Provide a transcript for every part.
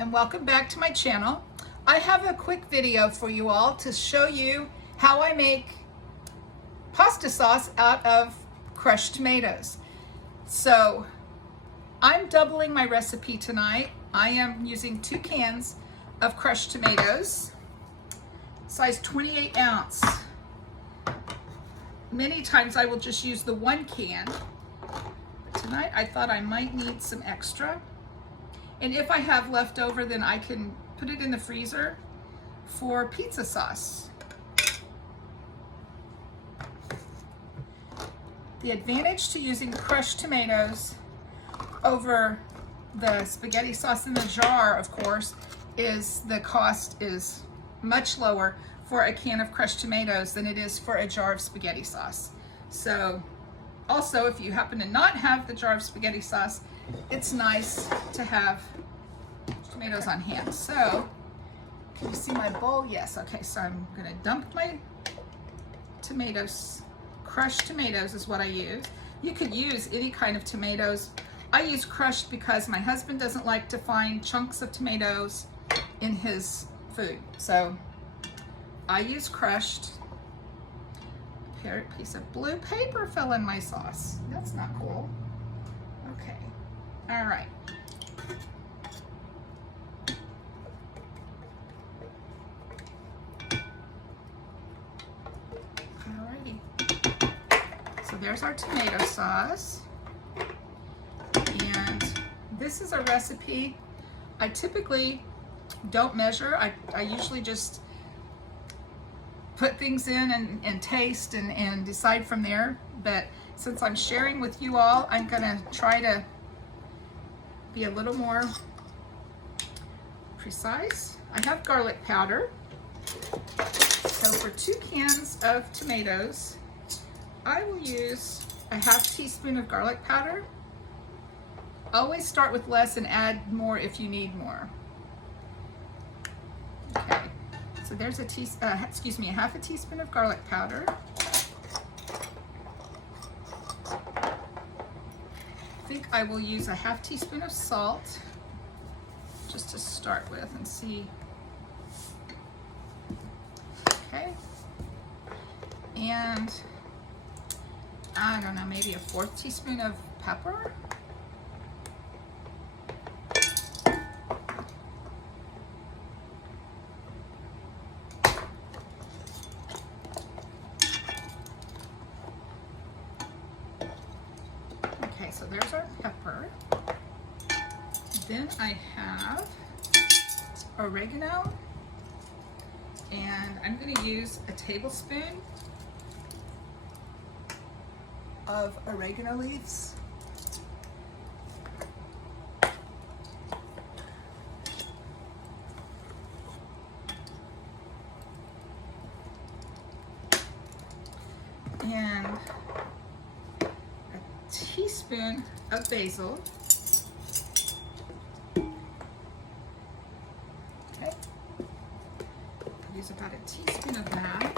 and welcome back to my channel. I have a quick video for you all to show you how I make pasta sauce out of crushed tomatoes. So I'm doubling my recipe tonight. I am using 2 cans of crushed tomatoes, size 28 ounce. Many times I will just use the 1 can. But tonight I thought I might need some extra. And if I have leftover, then I can put it in the freezer for pizza sauce. The advantage to using crushed tomatoes over the spaghetti sauce in the jar, of course, is the cost is much lower for a can of crushed tomatoes than it is for a jar of spaghetti sauce. So also, if you happen to not have the jar of spaghetti sauce, it's nice to have tomatoes on hand. So, can you see my bowl? Yes. Okay, so I'm gonna dump my tomatoes. Crushed tomatoes is what I use. You could use any kind of tomatoes. I use crushed because my husband doesn't like to find chunks of tomatoes in his food. So I use crushed. A piece of blue paper fell in my sauce. That's not cool. Okay. All right. Alrighty. So there's our tomato sauce. And this is a recipe. I typically don't measure. I usually just put things in and taste and decide from there. But since I'm sharing with you all, I'm gonna try to be a little more precise. I have garlic powder. So for 2 cans of tomatoes, I will use a ½ teaspoon of garlic powder. Always start with less and add more if you need more. Okay. So there's a ½ a teaspoon of garlic powder. I think I will use a ½ teaspoon of salt just to start with and see. Okay. And I don't know, maybe a 1/4 teaspoon of pepper. Okay, so there's our pepper. Then I have oregano, and I'm going to use a tablespoon of oregano leaves. And a teaspoon of basil. Okay. Use about a teaspoon of that.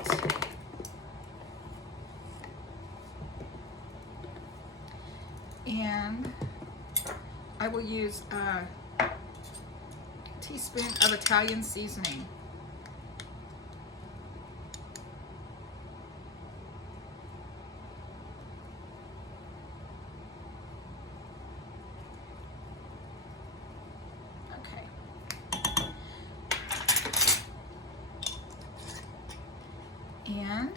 And I will use a teaspoon of Italian seasoning. Okay. And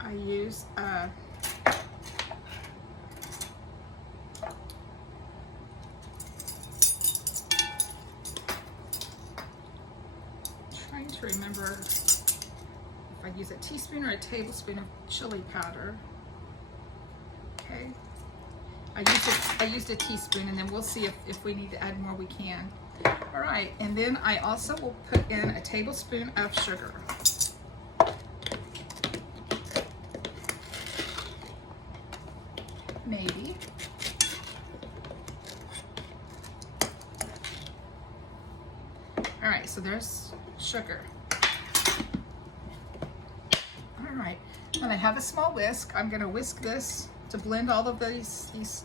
I use trying to remember if I use a teaspoon or a tablespoon of chili powder. Okay. I used a teaspoon, and then we'll see if we need to add more, we can. All right, and then I also will put in a tablespoon of sugar. Maybe. All right, so there's sugar. All right, when I have a small whisk, I'm gonna whisk this to blend all of these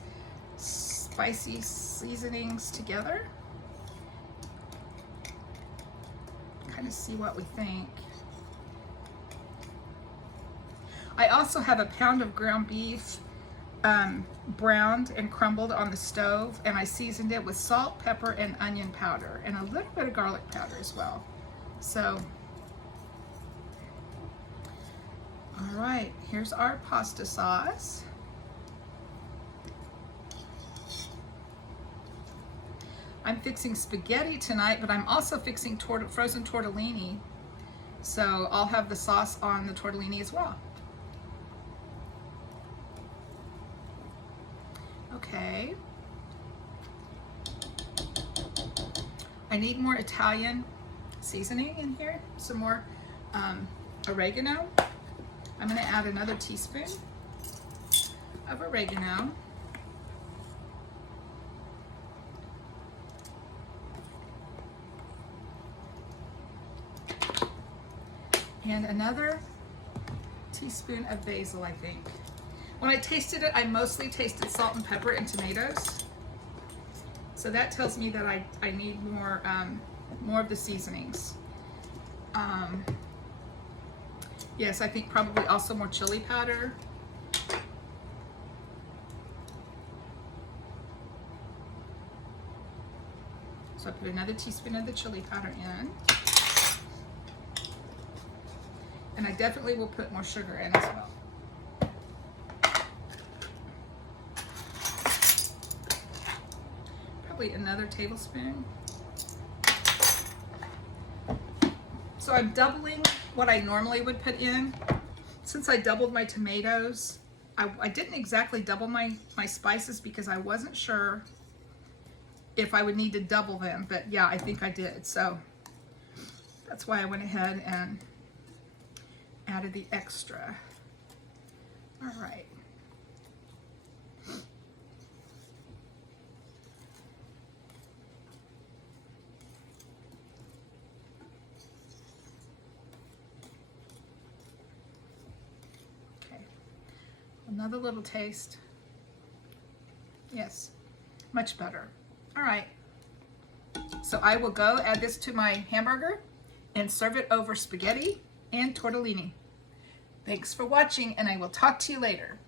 spicy seasonings together. kind of see what we think. I also have a pound of ground beef browned and crumbled on the stove, and I seasoned it with salt, pepper, and onion powder, and a little bit of garlic powder as well. So, all right, here's our pasta sauce. I'm fixing spaghetti tonight, but I'm also fixing frozen tortellini. So I'll have the sauce on the tortellini as well. Okay. I need more Italian seasoning in here, some more oregano. I'm going to add another teaspoon of oregano. And another teaspoon of basil, I think. When I tasted it, I mostly tasted salt and pepper and tomatoes. So that tells me that I need more of the seasonings. Yes, I think probably also more chili powder. So I put another teaspoon of the chili powder in. And I definitely will put more sugar in as well. Probably another tablespoon. So I'm doubling what I normally would put in. Since I doubled my tomatoes, I didn't exactly double my spices because I wasn't sure if I would need to double them, but yeah, I think I did. So that's why I went ahead and added the extra. All right. Okay. Another little taste. Yes, much better. All right. So I will go add this to my hamburger and serve it over spaghetti and tortellini. Thanks for watching, and I will talk to you later.